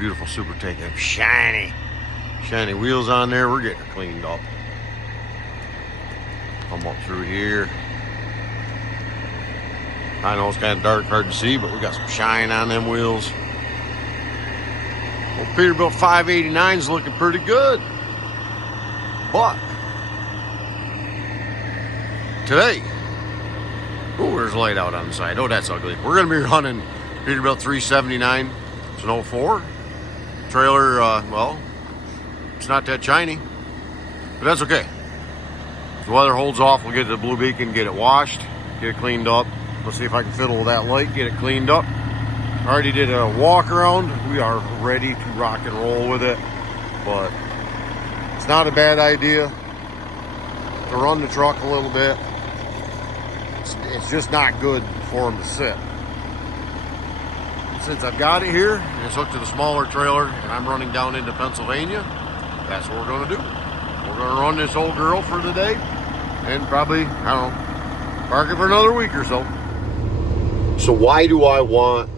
beautiful super tank. They have shiny wheels on there. We're getting her cleaned up. Come up through here. I know it's kind of dark, hard to see, but we got some shine on them wheels. Well, Peterbilt 589 is looking pretty good. But today, oh, there's light out on the side. Oh, that's ugly. We're going to be running Peterbilt 379. It's an 04 trailer. Well, it's not that shiny, but that's okay. If the weather holds off, we'll get to the Blue Beacon, get it washed, get it cleaned up. Let's see if I can fiddle with that light, get it cleaned up. Already did a walk around. We are ready to rock and roll with it, but it's not a bad idea to run the truck a little bit. It's just not good for them to sit. Since I've got it here and it's hooked to the smaller trailer and I'm running down into Pennsylvania, that's what we're going to do. We're going to run this old girl for the day and probably, I don't know, park it for another week or so. So why do I want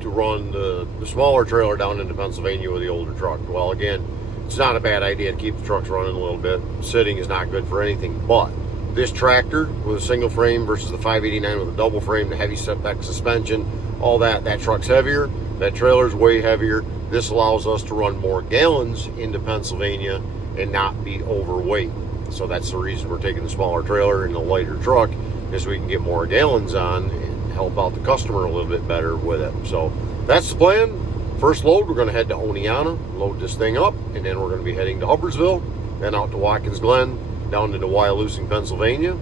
to run the smaller trailer down into Pennsylvania with the older truck? Well, again, it's not a bad idea to keep the trucks running a little bit. Sitting is not good for anything, but this tractor with a single frame versus the 589 with a double frame, the heavy step-back suspension, all that truck's heavier. That trailer's way heavier. This allows us to run more gallons into Pennsylvania and not be overweight. So that's the reason we're taking the smaller trailer and the lighter truck, is we can get more gallons on and help out the customer a little bit better with it. So that's the plan. First load, we're going to head to Oneonta, load this thing up, and then we're going to be heading to Hubbardsville, then out to Watkins Glen, down into Wyalusing, Pennsylvania,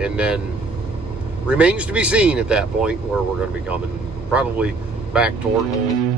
and then remains to be seen at that point where we're going to be coming probably back toward home.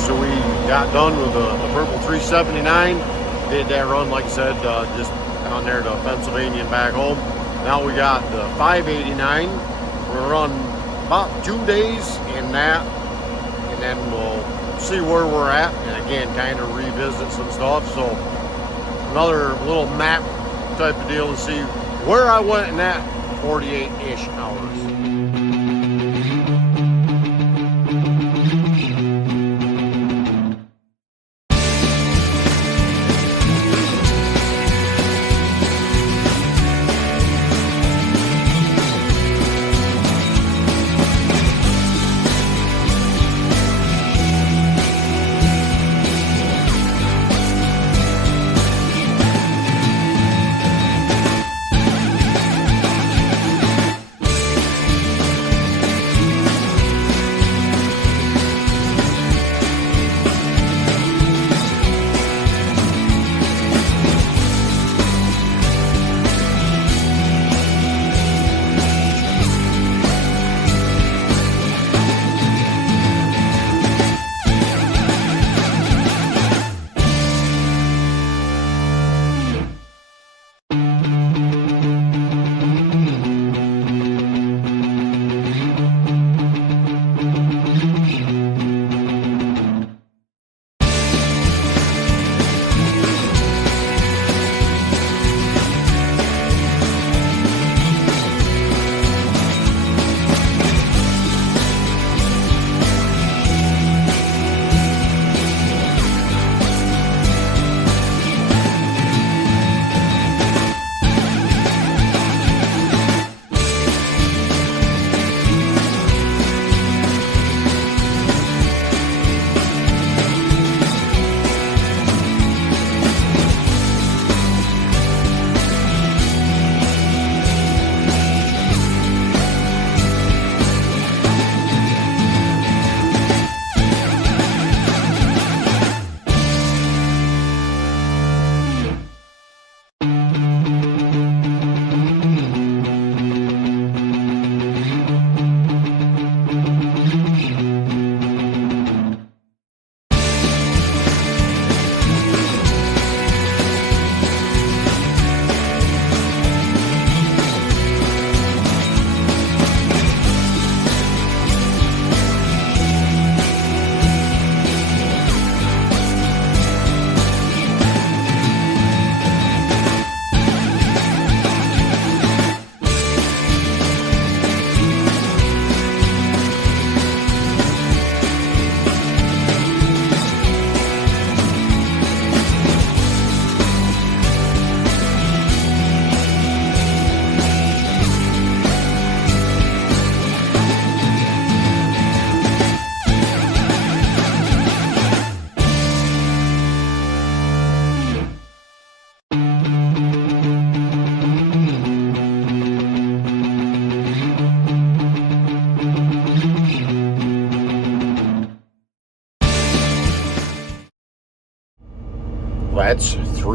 So we got done with the purple 379, did that run, like I said, just down there to Pennsylvania and back home. Now we got the 589. We'll run about 2 days in that, and then we'll see where we're at, and again, kind of revisit some stuff. So another little map type of deal to see where I went in that 48-ish hours.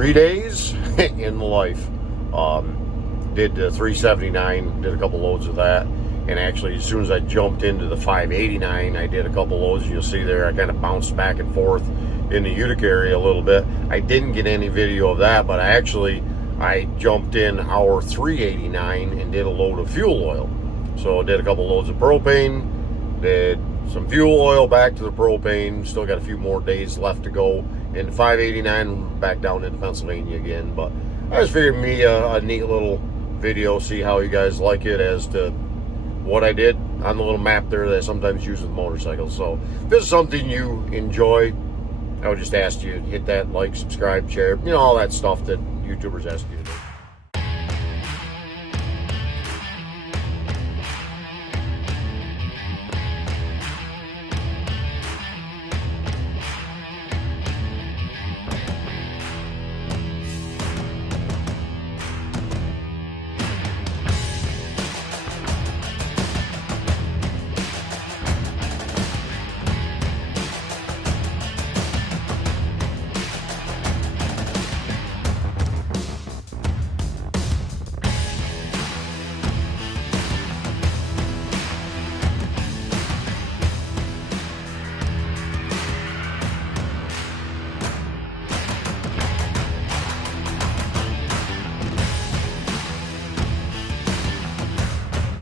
3 days in the life. Did the 379, did a couple loads of that. And actually, as soon as I jumped into the 589, I did a couple loads. You'll see there, I kind of bounced back and forth in the Utica area a little bit. I didn't get any video of that, but I jumped in our 389 and did a load of fuel oil. So I did a couple loads of propane, did some fuel oil back to the propane. Still got a few more days left to go. And 589 back down into Pennsylvania again. But I just figured me a neat little video, see how you guys like it as to what I did on the little map there that I sometimes use with motorcycles. So if this is something you enjoy, I would just ask you to hit that like, subscribe, share, all that stuff that YouTubers ask you to do.